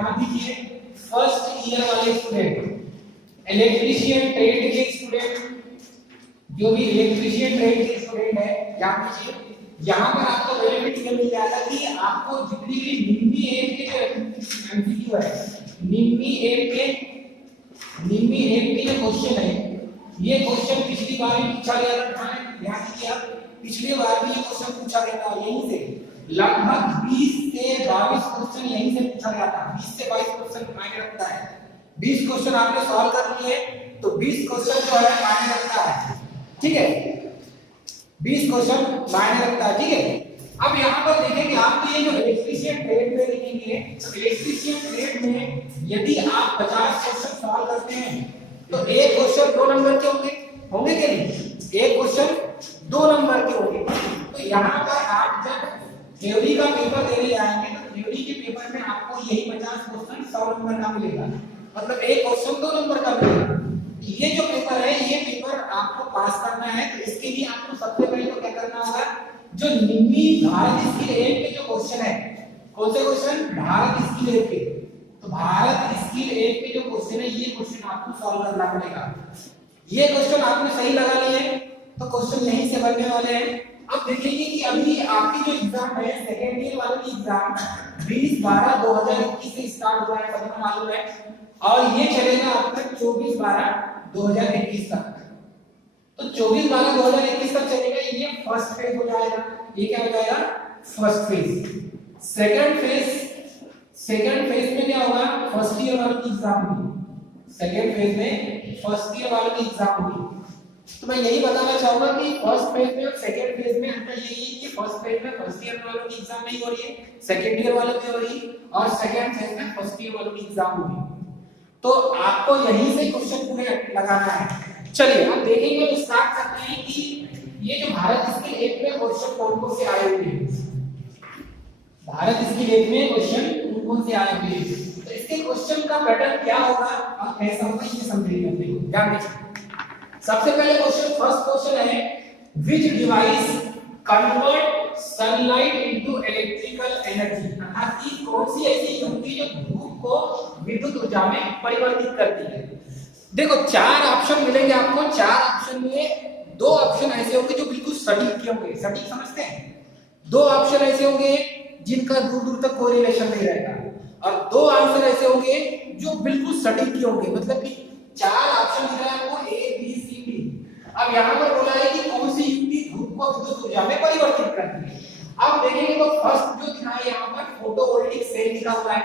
ध्यान दीजिए, first year वाले स्टूडेंट, इलेक्ट्रीशियन ट्रेड के स्टूडेंट, जो भी इलेक्ट्रीशियन ट्रेड के स्टूडेंट है, ध्यान दीजिए यहाँ पर आपको बेनिफिट ये मिल जाएगा कि आपको जितनी भी निम्मी एम के जो एमसीक्यू है, निम्मी एम के जो क्वेश्चन है, ये क्वेश्चन पिछली बार भी पूछा गया था। ध्यान दीजिए आप, पिछली बार भी ये क्वेश्चन पूछा गया था यहीं से, लगभग 20 से 22 क्वेश्चन यहीं से पूछा गया था। 20 से 22 क्वेश्चन मायने रखता है। 20 क्वेश्चन आपने सॉल्व कर लिए तो 20 क्वेश्चन जो है मायने रखता है, ठीक है, 20 क्वेश्चन मायने रखता है, ठीक है। अब यहाँ पर देखेंगे आपको ये जो इलेक्ट्रीशियन ट्रेड में देखेंगे, तो इलेक्ट्रीशियन ट्रेड में यदि आप 50 क्वेश्चन सॉल्व करते हैं तो एक क्वेश्चन 2 नंबर के होंगे कि नहीं? एक क्वेश्चन 2 नंबर के होंगे। तो यहाँ पर आप जब थ्योरी का पेपर देने जाएंगे तो थ्योरी के पेपर में आपको यही 50 क्वेश्चन 100 नंबर का मिलेगा, मतलब एक क्वेश्चन 2 नंबर का मिलेगा। ये जो पेपर है, ये पेपर आपको पास करना है तो इसके लिए आपको सबसे पहले तो क्या करना होगा, जो निम्मी भारत स्किल 1 के जो क्वेश्चन है, कौन से क्वेश्चन? भारत स्किल 1 के। तो भारत स्किल 1 के जो क्वेश्चन है, ये क्वेश्चन आपको सॉल्व करना पड़ेगा। ये क्वेश्चन आपने सही लगा लिए तो क्वेश्चन यहीं से बनने वाले हैं। अब देखेंगे कि अभी आपकी जो एग्जाम है, सेकेंड ईयर वालों की एग्जाम 20/12/2021 से स्टार्ट हुआ है, सबको मालूम है, और ये चलेगा अब तक 24/12/2021 तक। तो 24/12/2021 तक चलेगा। ये फर्स्ट फेज हो जाएगा। ये क्या हो जाएगा? First phase. सेकंड फेज में क्या होगा? फर्स्ट ईयर वालों की एग्जाम होगी। सेकंड फेज में फर्स्ट ईयर वालों की एग्जाम होगी। तो मैं यही बताना चाहूंगा कि फर्स्ट फेज में और सेकंड फेज में अंतर यही है कि फर्स्ट फेज में फर्स्ट ईयर वालों की एग्जाम नहीं हो रही है, सेकंड ईयर वालों की हो रही है, और सेकंड फेज में फर्स्ट ईयर वालों की एग्जाम होगी। तो आपको यहीं से क्वेश्चन पूरे लगाना है। चलिए अब देखेंगे, स्टार्ट करते हैं कि ये जो भारत स्किल 1 में क्वेश्चन कौन-कौन से आए हुए हैं। भारत स्किल 1 में क्वेश्चन कौन-कौन से आए हुए हैं, तो इसके क्वेश्चन का पैटर्न क्या होगा और कैसा होगा ये समझेंगे हम लोग। ध्यान दीजिए, सबसे पहले क्वेश्चन, फर्स्ट क्वेश्चन है, which device convert sunlight into electrical energy. अर्थात कि कौन सी ऐसी युक्ति जो धूप को विद्युत ऊर्जा में परिवर्तित करती है। देखो 4 ऑप्शन मिलेंगे आपको। 4 ऑप्शन में 2 ऑप्शन ऐसे होंगे जो बिल्कुल सटीक होंगे। सटीक समझते हैं? 2 ऑप्शन ऐसे होंगे जिनका दूर दूर तक कोई रिलेशन नहीं रहेगा, और 2 आंसर ऐसे होंगे जो बिल्कुल सटीक होंगे। मतलब कि 4 ऑप्शन दिख रहा है आपको, ए बी सी डी। अब यहाँ पर बोला है कि कौन सी युक्ति धूप को विद्युत ऊर्जा में परिवर्तित करती है। अब देखेंगे तो फर्स्ट जो दिखा है यहाँ पर फोटोवोल्टिक सेल लिखा हुआ है।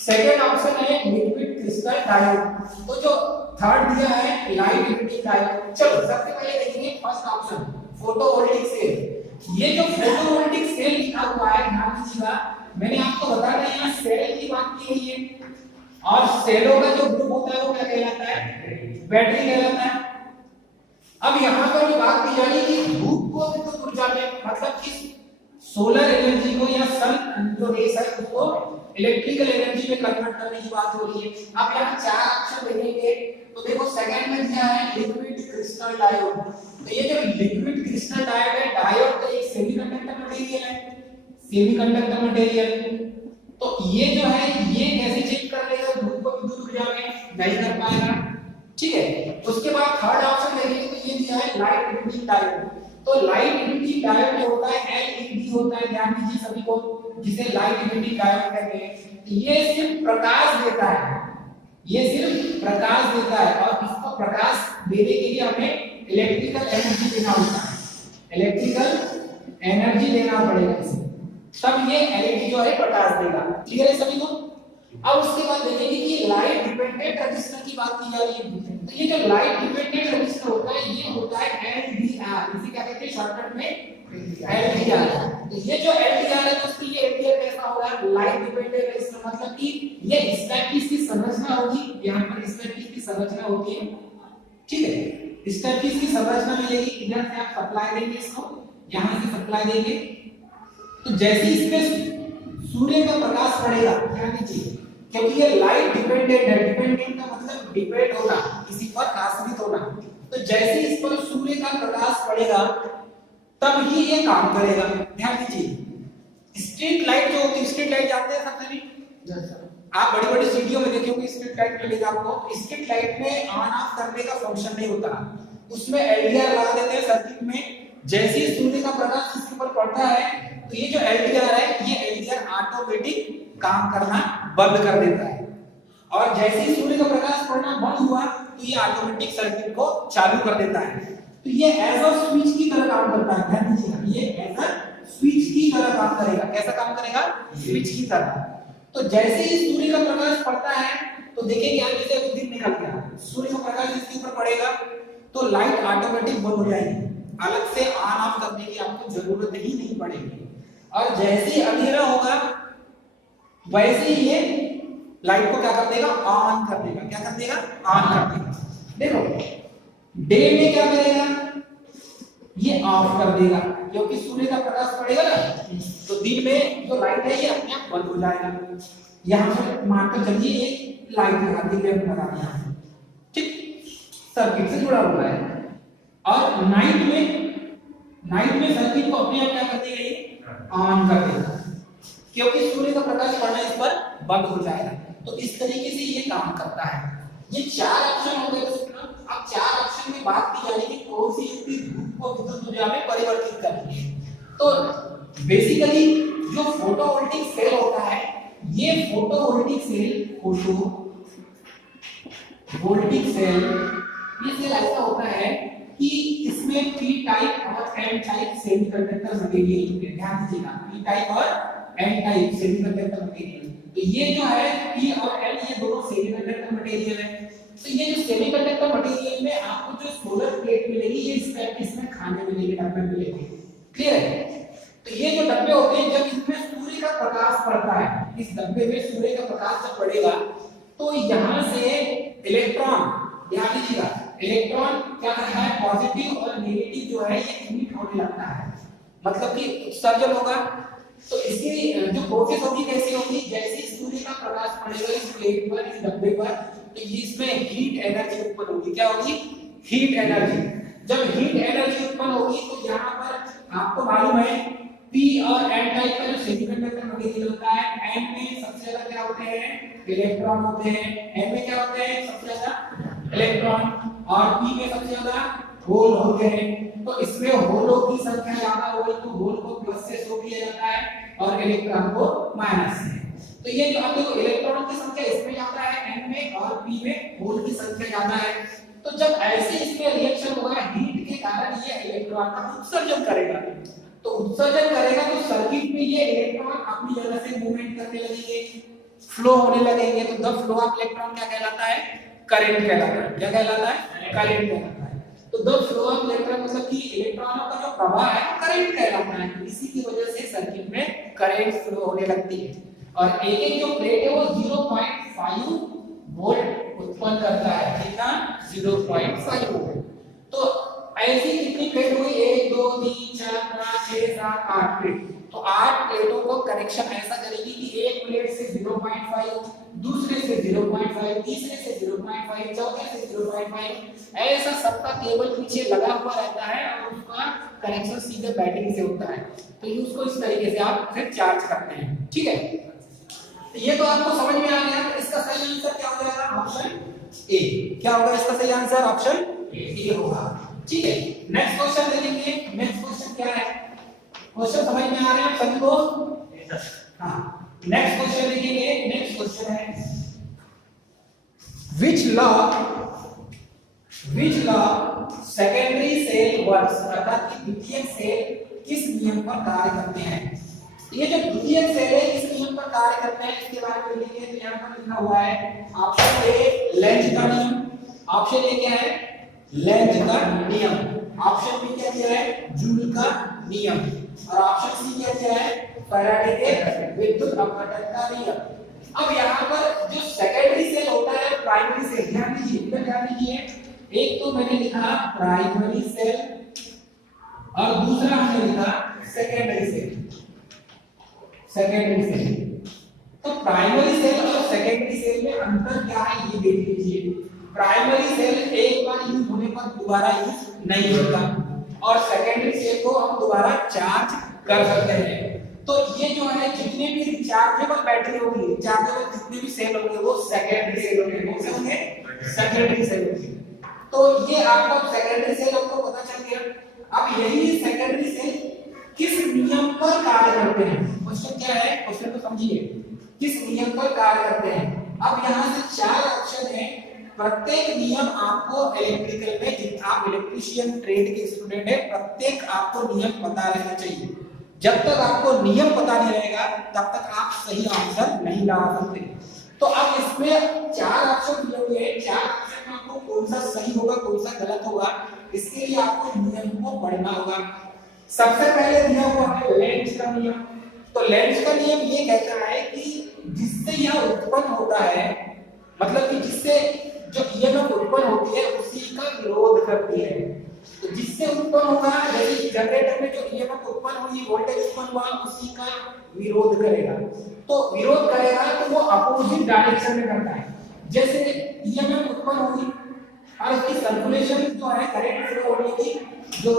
सेकंड ऑप्शन है लिक्विड क्रिस्टल डायोड। तो जो थर्ड दिया है लाइट इमिटिंग डायोड। चलो सबसे पहले देखेंगे फर्स्ट ऑप्शन फोटोवोल्टिक सेल। ये जो फोटोवोल्टिक सेल लिखा हुआ है, ध्यान दीजिएगा, मैंने आपको बताया था यहाँ सेल की बात की गई है, और सेलों का जो ग्रुप होता है वो क्या कहलाता है? बैटरी कहलाता है। अब यहाँ पर जो बात की जा रही है कि धूप को विद्युत ऊर्जा में, मतलब कि सोलर एनर्जी को या सन जो रेस है उसको इलेक्ट्रिकल एनर्जी में कन्वर्ट करने की बात हो रही है। अब यहाँ 4 ऑप्शन देखेंगे तो देखो सेकंड में दिया है लिक्विड क्रिस्टल डायोड। तो ये जो लिक्विड क्रिस्टल डायोड है, डायोड तो एक सेमीकंडक्टर मटेरियल है, सेमीकंडक्टर मटेरियल। तो ये जो है ये कैसे चेक कर लेगा धूप को विद्युत ऊर्जा में? नहीं कर पाएगा, ठीक है। उसके बाद थर्ड ऑप्शन देखेंगे तो ये दिया है लाइट इमिटिंग डायोड। तो लाइट इमिटिंग डायोड जो होता है एलईडी होता है, ध्यान दीजिए सभी को, जिसे लाइट इमिटिंग डायोड कहते हैं। ये सिर्फ प्रकाश देता है, ये सिर्फ प्रकाश देता है, और इसको प्रकाश देने के लिए हमें इलेक्ट्रिकल एनर्जी देना होता है। इलेक्ट्रिकल एनर्जी देना पड़ेगा इसे, तब ये एलईडी जो है प्रकाश देगा। क्लियर है सभी को? अब उसके बाद देखेंगे कि लाइट डिपेंडेंट रजिस्टर की बात की जा रही है। तो ये जो लाइट डिपेंडेंट रजिस्टर होता है, ये होता है एलडीआर। इसे क्या कहते हैं शॉर्टकट में? एलडीआर। तो ये जो एलडीआर है दोस्तों, ये एलडीआर कैसा होगा? Light dependent register. मतलब कि ये इस टाइप की इसकी संरचना होगी, यहाँ पर इस टाइप की इसकी संरचना होती है, ठीक है। इस टाइप की इसकी संरचना मिलेगी। इधर से आप सप्लाई देंगे इसको, यहाँ से सप्लाई देंगे, तो जैसे इसमें सूर्य का प्रकाश पड़ेगा, ध्यान दीजिए, क्योंकि ये लाइट डिपेंडेंट है। डिपेंडेंट का मतलब डिपेंड होना, किसी पर आश्रित होना। तो जैसे इस पर सूर्य का प्रकाश पड़ेगा तब ही ये काम करेगा। ध्यान दीजिए, स्ट्रीट लाइट जो होती है, स्ट्रीट लाइट जानते हैं सब सभी? आप बड़ी बड़ी सीढ़ियों में देखे होंगे स्ट्रीट लाइट मिलेगा आपको, स्ट्रीट लाइट में ऑन ऑफ करने का फंक्शन नहीं होता, उसमें एलडीआर लगा देते हैं सर्किट में। जैसे ही सूर्य का प्रकाश इसके ऊपर पड़ता है तो ये जो एलडीआर है ये एलडीआर ऑटोमेटिक काम करना बंद कर देता है, और जैसे ही सूर्य का प्रकाश पड़ना बंद हुआ तो ये ऑटोमेटिक सर्किट को चालू कर देता है। तो ये एज अ स्विच की तरह काम करता है, ध्यान दीजिएगा, ये एज अ स्विच की तरह काम करेगा। कैसा काम करेगा? स्विच की तरह। तो जैसे ही सूर्य का प्रकाश पड़ता है तो देखिए यहां जैसे कुछ दिन निकल गया, सूर्य का प्रकाश इसके ऊपर पड़ेगा तो लाइट ऑटोमेटिक बंद हो जाएगी, अलग से ऑन ऑफ करने की आपको जरूरत ही नहीं पड़ेगी। और जैसे ही अंधेरा होगा वैसे ही ये लाइट को क्या कर देगा? ऑन कर देगा। क्या कर देगा? ऑन कर देगा। देखो डे में क्या करेगा? ये ऑफ कर देगा, क्योंकि सूर्य का प्रकाश पड़ेगा ना, तो दिन में जो लाइट है ये अपने आप बंद हो जाएगा। यहां पर मानकर चलिए एक लाइट लगा दी, लैंप लगा दिया, ठीक, सर्किट से जुड़ा हुआ है। और नाइट में सर्किट को अपने आप क्या कर देगा? ये ऑन कर देगा, क्योंकि सूर्य का प्रकाश पड़ना इस पर बंद हो जाएगा। तो इस तरीके से ये काम करता है। ये चार ऑप्शन हो गए दोस्तों। अब चार ऑप्शन में बात की जा रही है कौन सी युक्ति धूप को विद्युत ऊर्जा में परिवर्तित करती है। तो बेसिकली जो फोटोवोल्टिक सेल होता है, ये फोटोवोल्टिक सेल ये सेल ऐसा होता है कि इसमें पी टाइप और एन टाइप सेमीकंडक्टर मटेरियल होते हैं। ध्यान दीजिएगा, पी टाइप और एन टाइप सेमीकंडक्टर मटेरियल। तो ये जो है पी और एन ये दोनों सेमीकंडक्टर मटेरियल है। तो ये जो सेमीकंडक्टर मटेरियल में आपको जो सोलर प्लेट मिलेगी ये इस टाइप की इसमें खाने मिलेगी, डब्बे मिलेंगे। क्लियर है? तो ये जो डब्बे होते हैं जब इसमें सूर्य का प्रकाश पड़ता है, इस डब्बे में सूर्य का प्रकाश जब पड़ेगा तो यहां से इलेक्ट्रॉन, ध्यान दीजिएगा, इलेक्ट्रॉन क्या करता है? पॉजिटिव और नेगेटिव जो है ये इमिट होने लगता है, मतलब कि उत्सर्जन होगा। तो इसकी जो प्रोसेस होगी कैसे होगी? जैसे ही सूर्य का प्रकाश पड़ेगा इस प्लेट पर, इस डब्बे पर, तो इसमें हीट एनर्जी उत्पन्न होगी। क्या होगी? Heat energy. जब हीट एनर्जी उत्पन्न होगी तो यहाँ पर आपको मालूम है पी और एन टाइप का जो सेमीकंडक्टर मटेरियल होता है, एन में सबसे ज्यादा क्या होते हैं? इलेक्ट्रॉन होते हैं। एन में क्या होते हैं? सबसे ज्यादा इलेक्ट्रॉन। और पी में सबसे ज्यादा होल होते हैं। तो इसमें होलों की संख्या ज्यादा होगी तो होल को प्लस से शो किया जाता है और इलेक्ट्रॉन को माइनस से। तो ये जो आप देखो इलेक्ट्रॉन की संख्या इसमें ज्यादा है एन में, और पी में होल की संख्या ज्यादा है। तो जब ऐसे इसमें रिएक्शन होगा हीट के कारण ये इलेक्ट्रॉन का उत्सर्जन करेगा। तो उत्सर्जन करेगा तो सर्किट में ये इलेक्ट्रॉन अपनी जगह से मूवमेंट करने लगेंगे, फ्लो होने लगेंगे। तो द फ्लो ऑफ इलेक्ट्रॉन क्या कहलाता है? करंट कहलाता है। क्या कहलाता है? करंट कहलाता है। तो द फ्लो ऑफ इलेक्ट्रॉन मतलब कि इलेक्ट्रॉनों का जो प्रवाह है करंट कहलाता है। इसी की वजह से सर्किट में करंट फ्लो होने लगती है। और एक जो प्लेट है वो 0.5 वोल्ट उत्पन्न करता है। कितना? 0.5 वोल्ट। तो ऐसी कितनी प्लेट हुई? 1 2 3 4 5 6 7 8 प्लेट। तो 8 प्लेटों को कनेक्शन ऐसा करेगी कि एक प्लेट से 0.5, दूसरे से 0.5, तीसरे से 0.5, चौथे से 0.5, ऐसा सबका केबल पीछे लगा हुआ रहता है और उसका कनेक्शन सीधे बैटरी से होता है। तो ये उसको इस तरीके से आप फिर चार्ज करते हैं। ठीक है, तो ये तो आपको समझ में आ गया। तो इसका सही आंसर क्या हो जाएगा? Option A. क्या होगा इसका सही आंसर? ऑप्शन ए होगा। ठीक है, नेक्स्ट क्वेश्चन देखेंगे। नेक्स्ट क्वेश्चन क्या है? क्वेश्चन समझ में आ रहे हैं सभी को? हां, नेक्स्ट क्वेश्चन देखेंगे। नेक्स्ट क्वेश्चन है which law secondary cell works, अर्थात कि द्वितीयक सेल किस नियम पर कार्य करते हैं। ये जो द्वितीयक सेल है किस नियम पर कार्य करते हैं इसके बारे में लिखेंगे। तो यहां पर लिखा हुआ है ऑप्शन ए लेंज का नियम, ऑप्शन ए क्या है? लेंज का नियम, ऑप्शन बी क्या दिया है? जूल का नियम, और ऑप्शन सी क्या दिया है? फैराडे के विद्युत अपवर्तन का नियम। अब यहाँ पर जो सेकेंडरी सेल होता है, प्राइमरी सेल, ध्यान दीजिए, इधर ध्यान दीजिए। एक तो मैंने लिखा प्राइमरी सेल और दूसरा हमने लिखा सेकेंडरी सेल। सेकेंडरी सेल, तो प्राइमरी सेल और सेकेंडरी सेल में अंतर क्या है ये देख लीजिए। प्राइमरी सेल एक बार यूज होने पर दोबारा यूज नहीं होता, और सेकेंडरी सेल को हम दोबारा चार्ज कर सकते हैं। तो ये जो है जितने भी रिचार्जेबल बैटरी होगी, रिचार्जेबल जितने भी सेल होंगे वो सेकेंडरी सेल होंगे, कौन से होंगे? सेकेंडरी सेल होंगे। तो ये आपको सेकेंडरी सेल आपको पता चल गया। अब यही सेकेंडरी सेल किस नियम पर कार्य करते हैं? क्वेश्चन क्या है, क्वेश्चन को समझिए, किस नियम पर कार्य करते हैं। अब यहाँ से 4 ऑप्शन है, प्रत्येक नियम आपको इलेक्ट्रिकल में, जिन आप इलेक्ट्रीशियन ट्रेड के स्टूडेंट है, प्रत्येक आपको नियम पता रहना चाहिए। जब तक आपको नियम पता नहीं रहेगा तब तक आप सही आंसर नहीं ला सकते। तो अब इसमें 4 ऑप्शन दिए हुए हैं, 4 ऑप्शन में आपको कौन सा सही होगा कौन सा गलत होगा, इसके लिए आपको नियम को पढ़ना होगा। सबसे पहले दिया हुआ है लेंज का नियम। तो लेंज का नियम ये कहता है कि जिससे यह उत्पन्न होता है, मतलब कि जिससे जो ईएमएफ उत्पन्न होती है उसी का विरोध करती है। तो जिससे उत्पन्न होगा, जैसे जनरेटर में जो ईएमएफ उत्पन्न हुई, वोल्टेज उत्पन्न हुआ, उसी का विरोध करेगा। तो विरोध करेगा तो वो अपोजिट डायरेक्शन में करता है। जैसे ईएमएफ उत्पन्न हुई और उसकी सर्कुलेशन जो है, करंट फ्लो होने की जो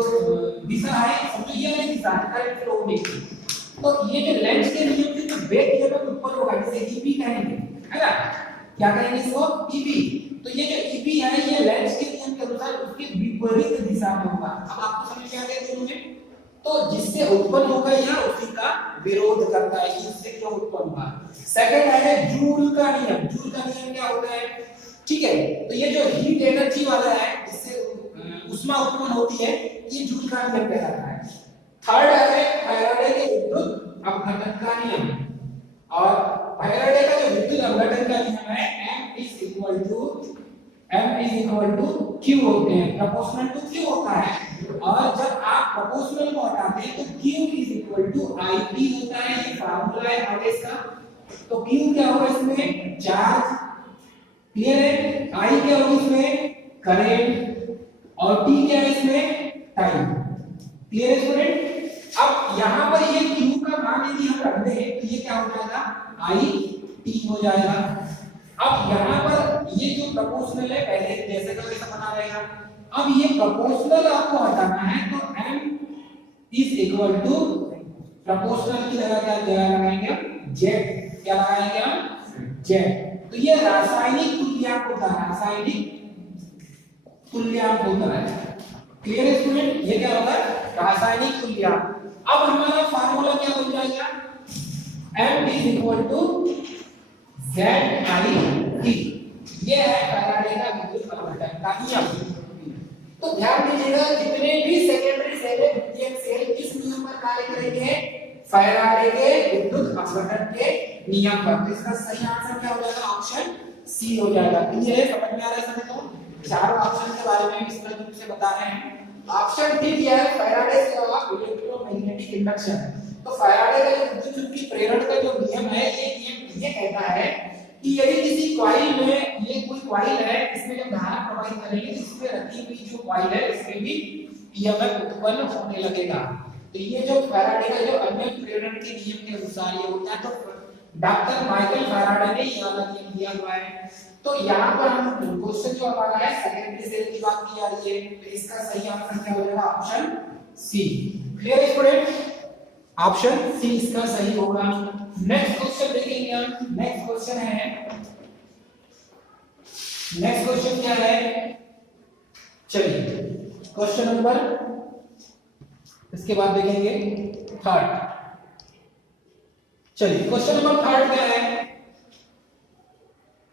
दिशा है, समझो ये वाली दिशा है करंट फ्लो होने की। तो ये जो लेंज के नियम से जो बैक ईएमएफ उत्पन्न होगा, जिसे ईबी कहेंगे, है ना? क्या कहेंगे इसको? ईबी। तो ये जो ईबी है ये लेंज के नियम के अनुसार उसके विपरीत दिशा में होगा। अब आपको समझ में आ गया दोनों में? तो जिससे उत्पन्न होगा यह उसी का विरोध करता है कि इससे क्यों उत्पन्न हुआ। सेकंड है जूल का नियम। जूल का नियम क्या होता है? ठीक है, तो ये जो हीट एनर्जी वाला है, जिससे ऊष्मा उत्पन्न होती है, ये जूल का नियम कहलाता है। थर्ड है फैराडे के विद्युत अपघटन का नियम। और फैराडे का जो विद्युत अपघटन का नियम है, M is equal to Q होते हैं, प्रोपोर्शनल टू Q होता है। और जब आप प्रोपोर्शनल को हटाते हैं तो Q is equal to IP होता है। ये फार्मूला है आगे इसका। तो Q क्या होगा इसमें? चार्ज, क्लियर है? I क्या होगी इसमें? करंट। और T क्या है इसमें? टाइम। क्लियर है स्टूडेंट? अब यहाँ पर ये Q का मान यदि हम रख दें तो ये क्या हो जाएगा? IT हो जाएगा। अब यहाँ पर ये जो प्रोपोर्शनल है, पहले जैसे का वैसा बना रहेगा। अब ये प्रोपोर्शनल आपको हटाना है तो M is equal to proportional की जगह क्या लगाएंगे? Z। क्या लगाएंगे हम? Z। तो ये रासायनिक तुल्यांक होता है, रासायनिक तुल्यांक होता है। क्लियर है स्टूडेंट? ये क्या होगा? रासायनिक तुल्यांक। अब हमारा फार्मूला क्या बन जाएगा? M is equal to ZIT। ये है फैराडे का विद्युत अपघटन का नियम। तो ध्यान दीजिएगा, जितने भी सेकेंडरी सेल है, द्वितीयक सेल किस नियम पर कार्य करेंगे? फैराडे के विद्युत अपघटन के नियम पर। तो इसका सही आंसर क्या हो जाएगा? ऑप्शन सी हो जाएगा। क्लियर है? समझ में आ रहा है सभी को? चारों ऑप्शन के बारे में विस्तार रूप से बता रहे हैं। ऑप्शन डी दिया है फैराडे के अलावा इलेक्ट्रोमैग्नेटिक इंडक्शन। तो फैराडे का जो विद्युत चुंबकीय प्रेरण का जो नियम है, ये नियम ये कहता है कि यदि किसी कॉइल में, ये कोई कॉइल है, इसमें जब धारा प्रवाहित करेंगे तो इसमें रखी हुई जो कॉइल है इसमें भी ईएमएफ उत्पन्न होने लगेगा। तो ये जो फैराडे का जो अन्य प्रेरण के नियम के अनुसार ये होता है। तो डॉक्टर माइकल फैराडे ने ये वाला नियम दिया हुआ है। तो यहाँ पर हम क्वेश्चन जो हमारा है सेकेंडरी सेल की बात की जा रही है, तो इसका सही आंसर क्या हो जाएगा? Option C. क्लियर है स्टूडेंट? ऑप्शन सी इसका सही होगा। नेक्स्ट क्वेश्चन देखेंगे हम। नेक्स्ट क्वेश्चन है, नेक्स्ट क्वेश्चन क्या है? चलिए क्वेश्चन नंबर, इसके बाद देखेंगे थर्ड। चलिए क्वेश्चन नंबर थर्ड क्या है?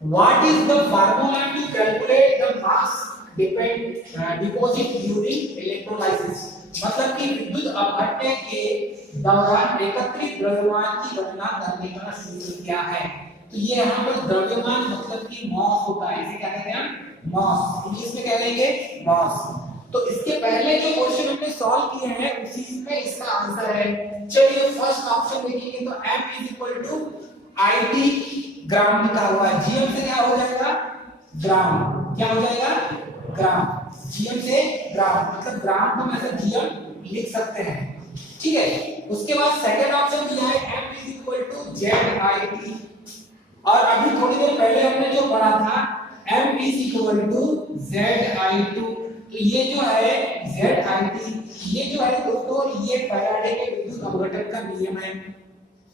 What is the formula to calculate the mass deposit during electrolysis? मतलब कि विद्युत अपघटन के दौरान एकत्रित द्रव्यमान की गणना करने का सूत्र क्या है? तो ये यहाँ पर द्रव्यमान मतलब कि मॉस होता है। इसे क्या कहते हैं? मॉस। इंग्लिश में कह लेंगे मॉस। तो इसके पहले जो क्वेश्चन हमने सॉल्व किए हैं उसी में इसका आंसर है। चलिए फर्स्ट ऑप्शन देखेंगे तो M IT ग्राम लिखा हुआ है। जीएम से क्या हो जाएगा? ग्राम। क्या हो जाएगा? ग्राम। जीएम से ग्राम, मतलब ग्राम को हम ऐसे जीएम लिख सकते हैं। ठीक है। उसके बाद सेकंड ऑप्शन दिया है M ZIT। और अभी थोड़ी देर पहले हमने जो पढ़ा था M ZI2। तो ये जो है ZIT, ये जो है दोस्तों ये फैराडे के विद्युत अपघटन का नियम है।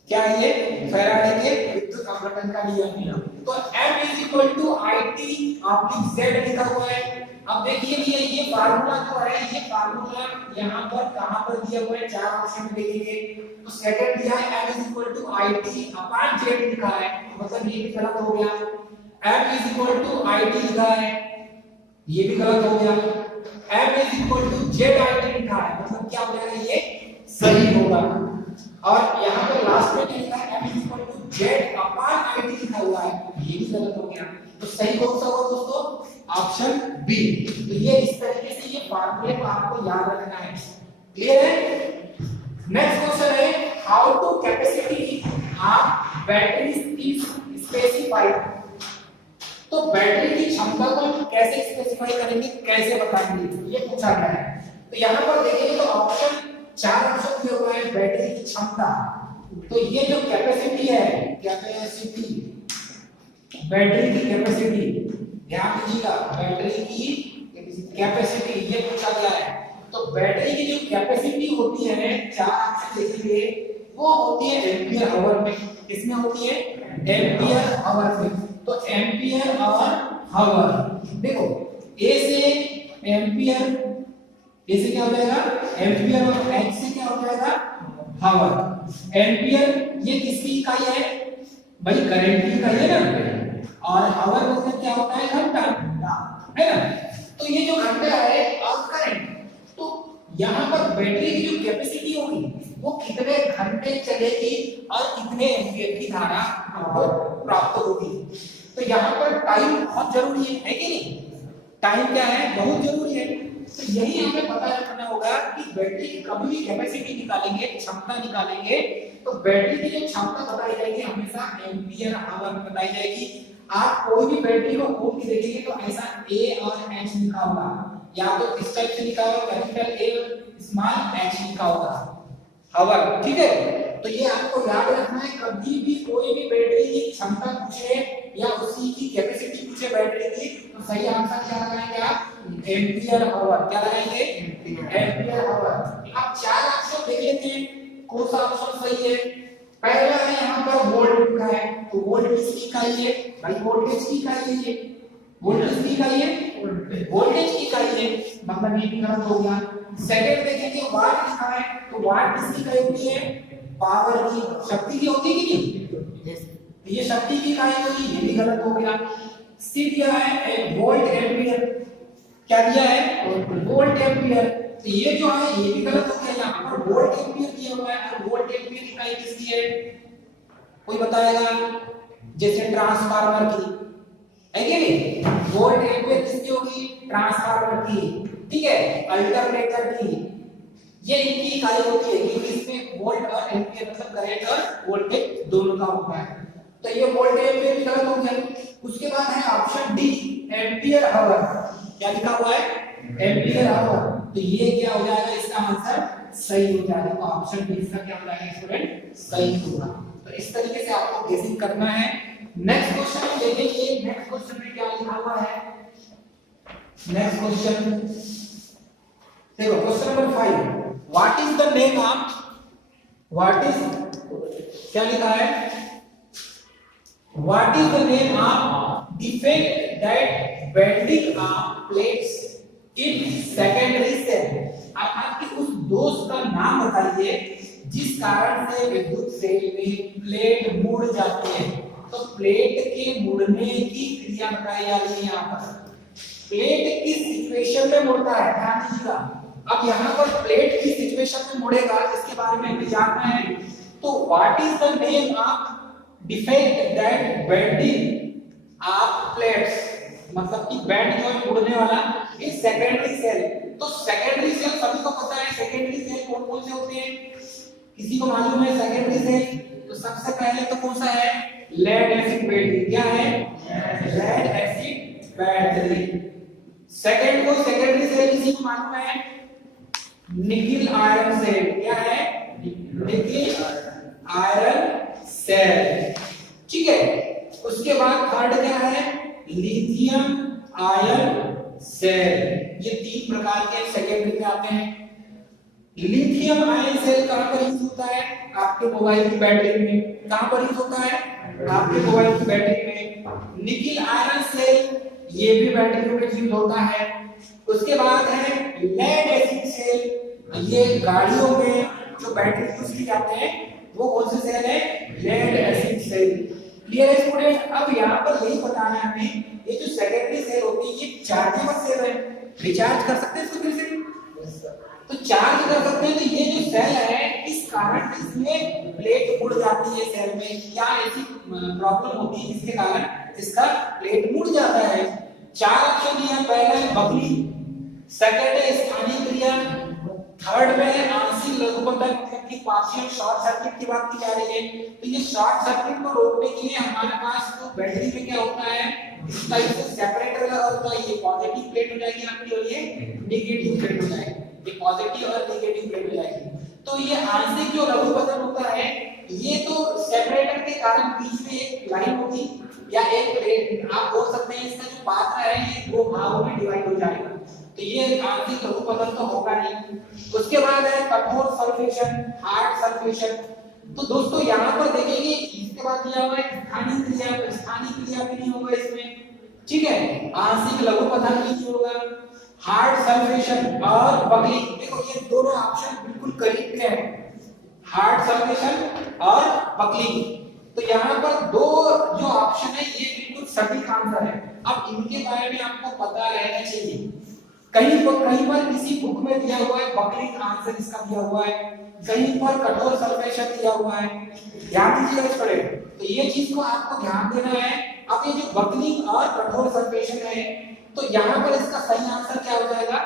क्या है ये फैराडे के विद्युत अपवर्तन का नियम। तो M is equal to IT oblique Z लिखा हुआ है। अब देखिए भैया ये फार्मूला जो है, ये फार्मूला यहाँ पर कहाँ पर दिया हुआ है, चार ऑप्शन में देखेंगे। तो सेकंड दिया है M is equal to IT upon Z लिखा है, मतलब ये भी गलत हो गया। M is equal to IT लिखा है, ये भी गलत हो गया। M is equal to ZIT लिखा है, मतलब क्या हो जाएगा, ये सही होगा। और यहाँ पर लास्ट में लिखा है M is equal to Z upon IT लिखा हुआ है, ये भी गलत हो गया। तो सही कौन सा होगा दोस्तों, ऑप्शन बी। तो ये इस तरीके से ये फार्मूले को आपको याद रखना है। क्लियर है। नेक्स्ट क्वेश्चन है how to capacity of battery is specified. तो बैटरी की क्षमता को हम कैसे स्पेसिफाई करेंगे, कैसे बताएंगे, ये पूछा गया है। तो यहाँ पर देखेंगे तो ऑप्शन चार ऑप्शन दिए हुए हैं बैटरी की क्षमता। तो ये जो कैपेसिटी है, कैपेसिटी, बैटरी की कैपेसिटी, ध्यान दीजिएगा, बैटरी की कैपेसिटी ये पूछा गया है। तो बैटरी की जो कैपेसिटी होती है, चार ऑप्शन देखेंगे, वो होती है एम्पियर आवर में। किसमें होती है, एम्पियर आवर में। तो एम्पियर आवर, देखो ए से एम्पियर, ए से क्या हो जाएगा एम्पियर, और एच से क्या हो जाएगा आवर। एम्पियर ये किसकी इकाई है भाई, करंट की इकाई है ना, और आवर मतलब क्या होता है, घंटा, है ना। तो ये जो घंटा है और करंट, तो यहाँ पर बैटरी की जो कैपेसिटी होगी वो कितने घंटे चलेगी और कितने एम्पियर की धारा आपको प्राप्त होगी। तो यहाँ पर टाइम बहुत जरूरी है कि नहीं, टाइम क्या है, बहुत जरूरी है। तो यही हमें पता रखना होगा कि बैटरी की कभी भी कैपेसिटी निकालेंगे, क्षमता निकालेंगे, तो बैटरी की जो क्षमता बताई जाएगी हमेशा एम्पियर आवर में बताई जाएगी। आप कोई भी बैटरी को खोल के देखेंगे तो ऐसा ए और एच लिखा होगा, या तो इस टाइप से लिखा होगा कैपिटल ए और स्मॉल एच लिखा होगा आवर, ठीक है। तो ये आपको याद रखना है, कभी भी कोई भी बैटरी की क्षमता पूछे या उसी की कैपेसिटी पूछे बैटरी की, तो सही आंसर क्या लगाएंगे आप, एम्पियर आवर। क्या लगाएंगे, एम्पियर आवर। अब चार ऑप्शन देख लेते हैं कौन सा ऑप्शन सही है। पहला है यहाँ पर वोल्ट लिखा है, तो वोल्ट किसकी इकाई है भाई, वोल्टेज की इकाई है। ये वोल्टेज की इकाई है, वोल्टेज की इकाई है, मतलब ये भी गलत हो गया। सेकंड देखेंगे वाट लिखा है, तो वाट किसकी इकाई होती है, पावर की, शक्ति की होती है कि नहीं, ये शक्ति की इकाई होगी, ये भी गलत हो गया। सी दिया है वोल्ट एम्पियर, क्या दिया है, वोल्ट एम्पियर, तो ये जो है ये भी गलत हो गया। यहाँ पर वोल्ट एम्पियर दिया हुआ है, और वोल्ट एम्पियर की इकाई किसकी है, कोई बताएगा, जैसे ट्रांसफार्मर की है कि नहीं, वोल्ट एम्पियर किसकी होगी, ट्रांसफार्मर की, ठीक है, अल्टरनेटर की, ये इनकी इकाई होती है, क्योंकि इसमें वोल्ट और एम्पियर मतलब करंट और वोल्टेज दोनों का होता है। तो ये वोल्ट एम्पियर भी गलत हो गया। उसके बाद है ऑप्शन डी एम्पियर आवर, क्या लिखा हुआ है, एम्पियर आवर। तो ये क्या हो जाएगा, इसका आंसर सही हो जाएगा। तो ऑप्शन डी इसका क्या हो जाएगा स्टूडेंट, सही होगा। तो इस तरीके से आपको गेसिंग करना है। नेक्स्ट क्वेश्चन हम देखेंगे, नेक्स्ट क्वेश्चन में क्या लिखा हुआ है। नेक्स्ट क्वेश्चन देखो, question number 5, what is the name of, what is, क्या लिखा है, what is the name of defect that bending of plates in secondary cell. आप आपके उस दोष का नाम बताइए जिस कारण से विद्युत सेल में प्लेट मुड़ जाती है। तो प्लेट के मुड़ने की क्रिया बताई जा रही है। यहाँ पर प्लेट किस सिचुएशन में मुड़ता है, ध्यान दीजिएगा। अब यहाँ पर प्लेट किस सिचुएशन में मुड़ेगा इसके बारे में हमें जानना है। तो what is the name of defect that bending of plates, मतलब कि बैंड जो है मुड़ने वाला इस सेकेंडरी सेल। तो सेकेंडरी सेल सभी को पता है, सेकेंडरी सेल कौन कौन से होते हैं, किसी को मालूम है सेकेंडरी सेल? तो सबसे पहले तो कौन सा है, लेड एसिड बैटरी। क्या है, लेड एसिड बैटरी। सेकंड को सेकेंडरी सेल किसी को मालूम है, निकिल आयरन सेल। क्या है, निकिल आयरन सेल, ठीक है। उसके बाद थर्ड क्या है, लिथियम आयन सेल। ये तीन प्रकार के सेकेंडरी में आते हैं। लिथियम आयन सेल कहां पर यूज होता है? आपके मोबाइल की बैटरी में। कहां पर यूज होता है? आपके मोबाइल की बैटरी में। निकिल आयरन सेल ये भी बैटरियों में यूज होता है। उसके बाद है लेड एसिड सेल, ये गाड़ियों में जो बैटरी यूज की जाते हैं वो कौन से सेल है? Lead acid cell. क्लियर है स्टूडेंट? अब यहाँ पर यही बताना है हमें, ये जो सेकेंडरी सेल होती है ये चार्जेबल सेल है। रिचार्ज कर सकते हैं इसको फिर से, तो चार्ज कर सकते हैं। तो ये जो सेल है इस कारण इसमें प्लेट मुड़ जाती है सेल में, क्या ऐसी प्रॉब्लम होती है जिसके कारण इसका प्लेट मुड़ जाता है? चार ऑप्शन दिया, पहला है बकली, सेकंड है स्थानीय क्रिया, थर्ड में है आंशिक लघुपतन मतलब कि पार्शियल शॉर्ट सर्किट की बात की जा रही है। तो ये शॉर्ट सर्किट को रोकने के लिए हमारे पास तो बैटरी में क्या होता है, इसका इससे सेपरेटर लगा होता है। ये पॉजिटिव प्लेट हो जाएगी आपकी और ये नेगेटिव प्लेट हो जाएगी, ये पॉजिटिव और नेगेटिव प्लेट हो जाएगी। तो ये आंशिक जो लघुपतन होता है ये तो सेपरेटर के कारण बीच में एक लाइन होगी या एक प्लेट, आप बोल सकते हैं इसका जो पात्र है ये दो भागों में डिवाइड हो जाएगा, तो ये आंशिक लघुपतन तो होगा नहीं। उसके बाद है कठोर सल्फेशन, हार्ड सल्फेशन। तो दोस्तों यहाँ पर देखेंगे इसके बाद दिया हुआ है स्थानीय क्रिया, स्थानीय क्रिया भी नहीं होगा इसमें, ठीक है, आंशिक लघुपतन भी नहीं होगा, हार्ड सल्फेशन और बकलिंग। देखो ये दोनों ऑप्शन बिल्कुल करीब के हैं, हार्ड सल्फेशन और बकलिंग। तो यहाँ पर दो जो ऑप्शन है ये बिल्कुल सटीक आंसर है। अब इनके बारे में आपको पता रहना चाहिए। कहीं पर किसी बुक में दिया हुआ है बकलिंग आंसर इसका दिया हुआ है, कहीं पर कठोर सल्फेशन दिया हुआ है, ध्यान दीजिएगा इस पर। तो ये चीज को आपको ध्यान देना है। अब ये जो बकलिंग और कठोर सल्फेशन है तो यहाँ पर इसका सही आंसर क्या हो जाएगा?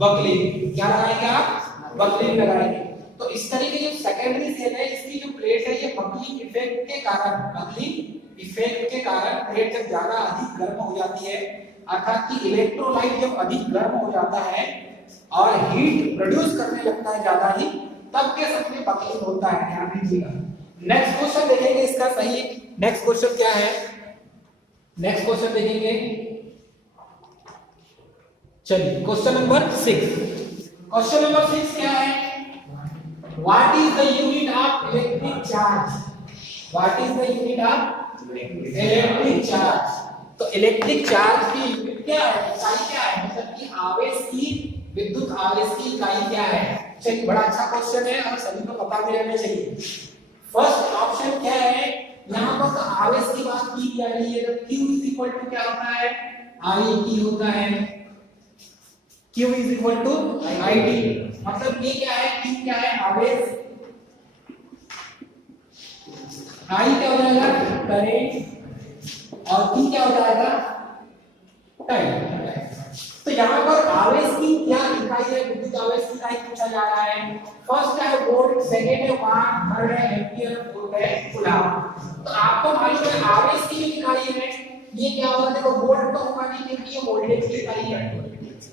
बकलिंग। क्या लगाएंगे आप? बकलिंग लगाएंगे। तो इस तरीके जो सेकेंडरी सेल है इसकी जो प्लेट है ये बकलिंग इफेक्ट के कारण, बकलिंग इफेक्ट के कारण प्लेट जब ज्यादा अधिक गर्म हो जाती है, अर्थात कि इलेक्ट्रोलाइट जब अधिक गर्म हो जाता है और हीट प्रोड्यूस करने लगता है ज्यादा ही, तब के समय में बकलिंग होता है, ध्यान दीजिएगा। नेक्स्ट क्वेश्चन देखेंगे इसका सही। नेक्स्ट क्वेश्चन क्या है? नेक्स्ट क्वेश्चन देखेंगे, चलिए क्वेश्चन नंबर 6। क्वेश्चन नंबर 6 क्या है? What is the unit of electric charge? What is the unit of electric charge? तो इलेक्ट्रिक चार्ज की यूनिट क्या है, इकाई क्या है, मतलब कि आवेश की, विद्युत आवेश की इकाई क्या है? चलिए बड़ा अच्छा क्वेश्चन है और सभी को पता भी रहना चाहिए। फर्स्ट ऑप्शन क्या है? यहाँ पर तो आवेश की बात की जा रही है, तो Q इज इक्वल टू क्या होता है? IT होता है। Q is equal to IT, मतलब ये क्या है? Q क्या है? आवेश। I क्या हो जाएगा? करंट। और T क्या हो जाएगा? टाइम। तो यहाँ पर आवेश की क्या इकाई है? विद्युत आवेश की इकाई पूछा जा रहा है। फर्स्ट है वोल्ट, सेकंड है वाट, थर्ड है एम्पीयर, फोर्थ है कूलम। तो आपको मालूम है आवेश की जो इकाई है ये क्या होगा? देखो वोल्ट तो होगा नहीं क्योंकि ये वोल्टेज की इकाई है।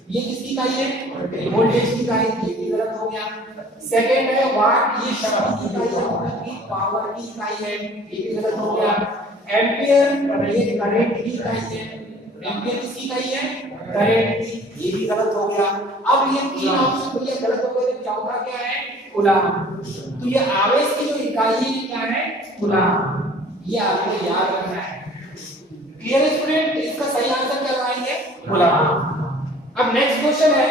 ये किसकी इकाई है? वोल्टेज की इकाई। ये भी गलत हो गया। सेकंड है वाट, ये शक्ति की इकाई है, मतलब कि पावर की इकाई है, ये भी गलत हो गया। एम्पीयर ये करंट की इकाई है, एम्पीयर किसकी इकाई है? करंट की, ये भी गलत हो गया। अब ये तीन ऑप्शन तो ये गलत हो गए, तो चौथा क्या है? कूलम। तो ये आवेश की जो इकाई है क्या है? कूलम। ये आपको याद रखना है। Clear student? इसका सही आंसर क्या लगाएंगे? कूलम। अब नेक्स्ट क्वेश्चन है,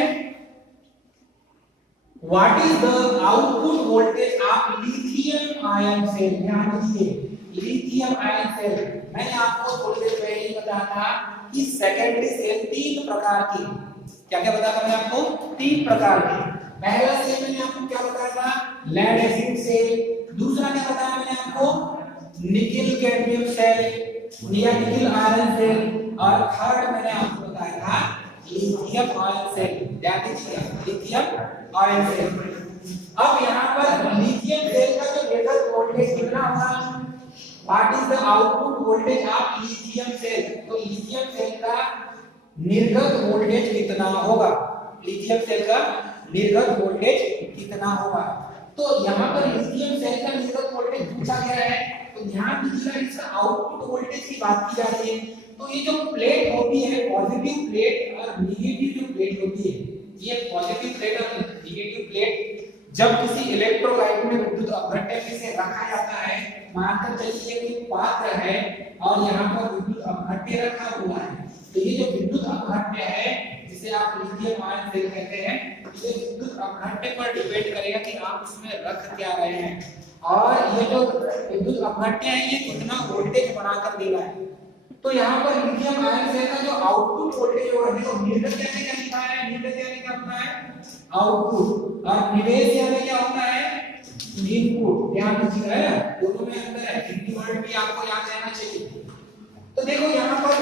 what is the output voltage of lithium ion cell? ध्यान दीजिए, लिथियम आयन सेल, मैंने आपको थोड़ी देर पहले ही बताया था कि सेकेंडरी सेल तीन प्रकार की, क्या क्या बताया मैंने आपको? तीन प्रकार की। पहला सेल मैंने आपको क्या बताया था? Lead acid cell. दूसरा क्या बताया मैंने आपको? निकिल कैडमियम सेल या निकिल आयरन सेल। और थर्ड मैंने आपको बताया था लिथियम आयन सेल। ध्यान दीजिए, लिथियम आयन सेल। अब यहाँ पर लिथियम सेल का जो निर्गत वोल्टेज कितना होगा? What is the output voltage of lithium cell? तो लिथियम सेल का निर्गत वोल्टेज कितना होगा? लिथियम सेल का निर्गत वोल्टेज कितना होगा? तो यहाँ पर लिथियम सेल का निर्गत वोल्टेज पूछा गया है, तो ध्यान दीजिएगा इसका आउटपुट वोल्टेज की बात की जा रही है। तो ये जो प्लेट होती है, पॉजिटिव प्लेट और नेगेटिव जो प्लेट होती है, ये पॉजिटिव प्लेट और नेगेटिव प्लेट जब किसी इलेक्ट्रोलाइट में विद्युत अपघट्य में से रखा जाता है, मानकर चलिए कि पात्र है और यहाँ पर विद्युत अपघट्य रखा हुआ है, तो ये जो विद्युत अपघट्य है जिसे आप लिथियम आयन सेल कहते हैं, ये विद्युत अपघट्य पर डिपेंड करेगा कि आप इसमें रख क्या रहे हैं, और ये जो विद्युत अपघट्य है ये कितना वोल्टेज बनाकर दे रहा है। तो यहाँ पर लिथियम आयन सेल का जो आउटपुट वोल्टेज होगा, देखो निर्गत यानी क्या लिखा है, निर्गत यानी क्या होता है आउटपुट, और निवेश यानी क्या होता है इनपुट। ध्यान दीजिएगा, दोनों में अंतर है, हिंदी वर्ड भी आपको याद रहना चाहिए। तो देखो यहाँ पर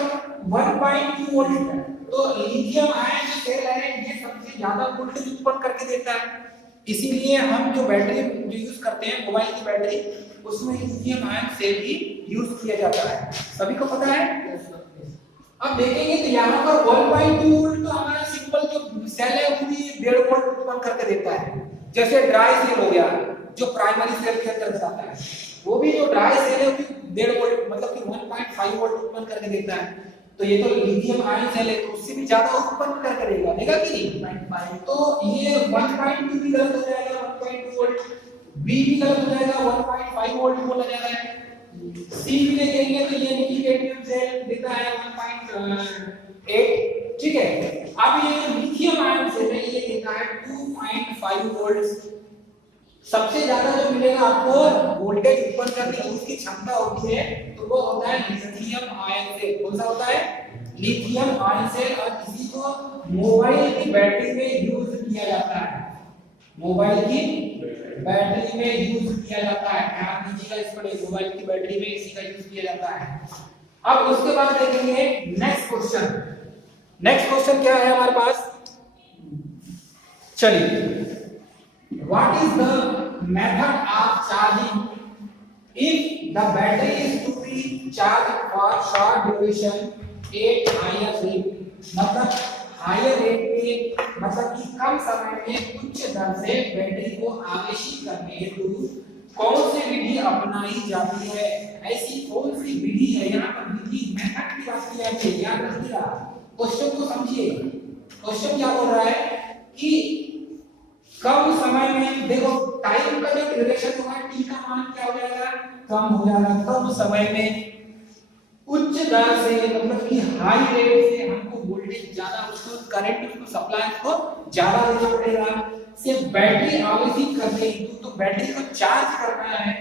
1.2 वोल्ट, तो लिथियम आयन जो सेल है ये सबसे ज्यादा वोल्टेज उत्पन्न करके देता है, इसीलिए हम जो बैटरी जो यूज करते हैं मोबाइल की बैटरी, उसमें लिथियम आयन सेल ही यूज किया जाता है, सभी को पता है। अब देखेंगे तो यहाँ पर 1.2 वोल्ट तो हमारा सिंपल जो सेल है वो भी 1.5 वोल्ट उत्पन्न करके देता है। जैसे ड्राई सेल हो गया जो प्राइमरी सेल के अंतर्गत आता है, वो भी जो ड्राई सेल है वो भी 1.5 वोल्ट मतलब कि 1.5 वोल्ट उत्पन्न करके देता है। तो ये तो लिथियम आयन सेल है तो उससे भी ज्यादा उत्पन्न कर करेगा, देगा कि नहीं 1.5, तो ये 1.2 भी गलत हो जाएगा, 1.2 वोल्ट, बी भी गलत हो जाएगा, 1.5 वोल्ट बोला जा रहा है। सी भी देखेंगे तो ये लिथियम सेल देता है 1.8, ठीक है। अब ये लिथियम आयन सेल है ये देता है 2.5 वोल्ट। सबसे ज्यादा जो मिलेगा आपको वोल्टेज उत्पन्न करने की उसकी क्षमता होती है, तो वो होता है लिथियम आयन सेल। कौन सा होता है लिथियम आयन सेल, और इसी को मोबाइल की बैटरी में यूज किया जाता है, मोबाइल की बैटरी में यूज किया जाता है। ध्यान दीजिएगा इस पर, मोबाइल की बैटरी में इसी का यूज किया जाता है। अब उसके बाद देखेंगे नेक्स्ट क्वेश्चन। नेक्स्ट क्वेश्चन क्या है हमारे पास, चलिए, what is the method of charging if the battery is to be charged for short duration at higher rate, मतलब हायर रेट पे मतलब कि कम समय में उच्च दर से बैटरी को आवेशित करने हेतु कौन सी विधि अपनाई जाती है, ऐसी कौन सी विधि है। यहाँ पर विधि मेथड की बात की जाती है, याद रखिएगा क्वेश्चन को समझिए। क्वेश्चन क्या बोल रहा है कि कम समय में, देखो टाइम का जो ड्यूरेशन होगा टी का मान क्या हो जाएगा कम हो जाएगा, कम समय में उच्च दर से मतलब कि हाई रेट से हमको वोल्टेज ज्यादा, उसको करंट उसको सप्लाई को ज्यादा देना पड़ेगा। सिर्फ बैटरी आवेशित करने हेतु तो बैटरी को चार्ज करना है,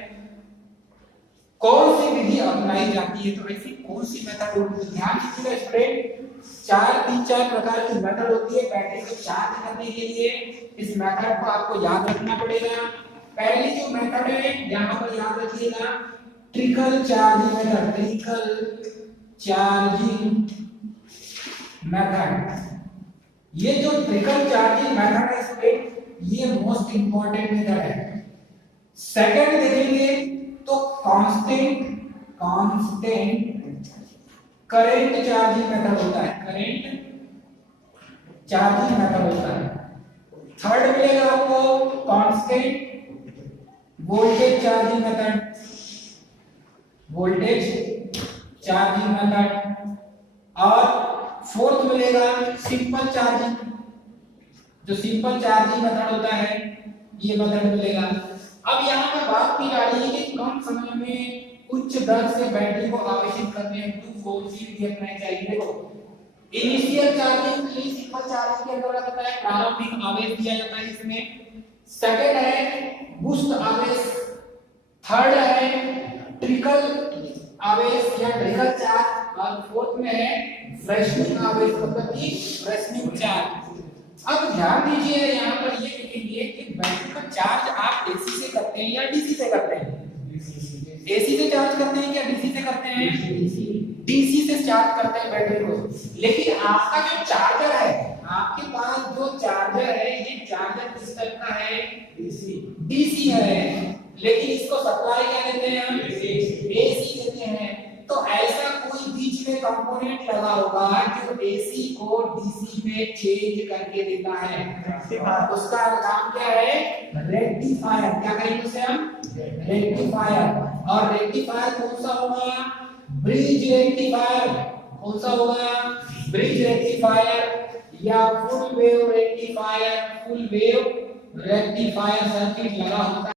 कौन सी विधि अपनाई जाती है, तो ऐसी कौन सी मेथड होती है। ध्यान दीजिएगा स्टूडेंट, चार प्रकार की मेथड होती है बैटरी को चार्ज करने के लिए। इस मेथड को आपको याद रखना पड़ेगा। पहली जो मेथड है यहाँ पर याद रखिएगा, trickle charging method, trickle charging method. ये जो ट्रिकल चार्जिंग मेथड है स्टूडेंट, ये मोस्ट इंपॉर्टेंट मेथड है। सेकंड देखेंगे तो कांस्टेंट करंट चार्जिंग मेथड होता है, करंट चार्जिंग मेथड होता है। थर्ड मिलेगा आपको constant voltage charging method, voltage charging method, और फोर्थ मिलेगा सिंपल चार्जिंग, जो सिंपल चार्जिंग मेथड होता है ये मेथड मिलेगा। अब यहाँ पर बात की जा रही है कि कम समय में उच्च दर से बैटरी को आवेशित करने हेतु कौन सी विधि अपनाई जाएगी। देखो इनिशियल चार्जिंग सिंपल चार्जिंग के अंतर्गत आता है, प्रारंभिक आवेश दिया जाता है इसमें। सेकंड है बूस्ट आवेश, थर्ड है ट्रिकल आवेश या ट्रिकल चार्ज, और फोर्थ में है फ्रेशनिंग आवेश मतलब कि फ्रेशनिंग चार्ज। अब ध्यान दीजिए यहाँ पर ये लिखेंगे कि बैटरी का चार्ज आप एसी से करते हैं या डीसी से करते हैं। एसी से चार्ज करते हैं या डीसी से करते हैं, डीसी से चार्ज करते हैं बैटरी को। लेकिन आपका जो चार्जर है, आपके पास जो चार्जर है ये चार्जर किस टाइप का है, डीसी है, लेकिन इसको सप्लाई क्या देते हैं हम, एसी देते हैं। तो ऐसा कोई बीच में कंपोनेंट लगा होगा जो एसी को डीसी में चेंज करके देता है, उसका नाम क्या है, रेक्टिफायर। क्या कहेंगे उसे हम, रेक्टिफायर। और रेक्टिफायर कौन सा होगा, ब्रिज रेक्टिफायर। कौन सा होगा, ब्रिज रेक्टिफायर या full wave rectifier, full wave rectifier circuit लगा होता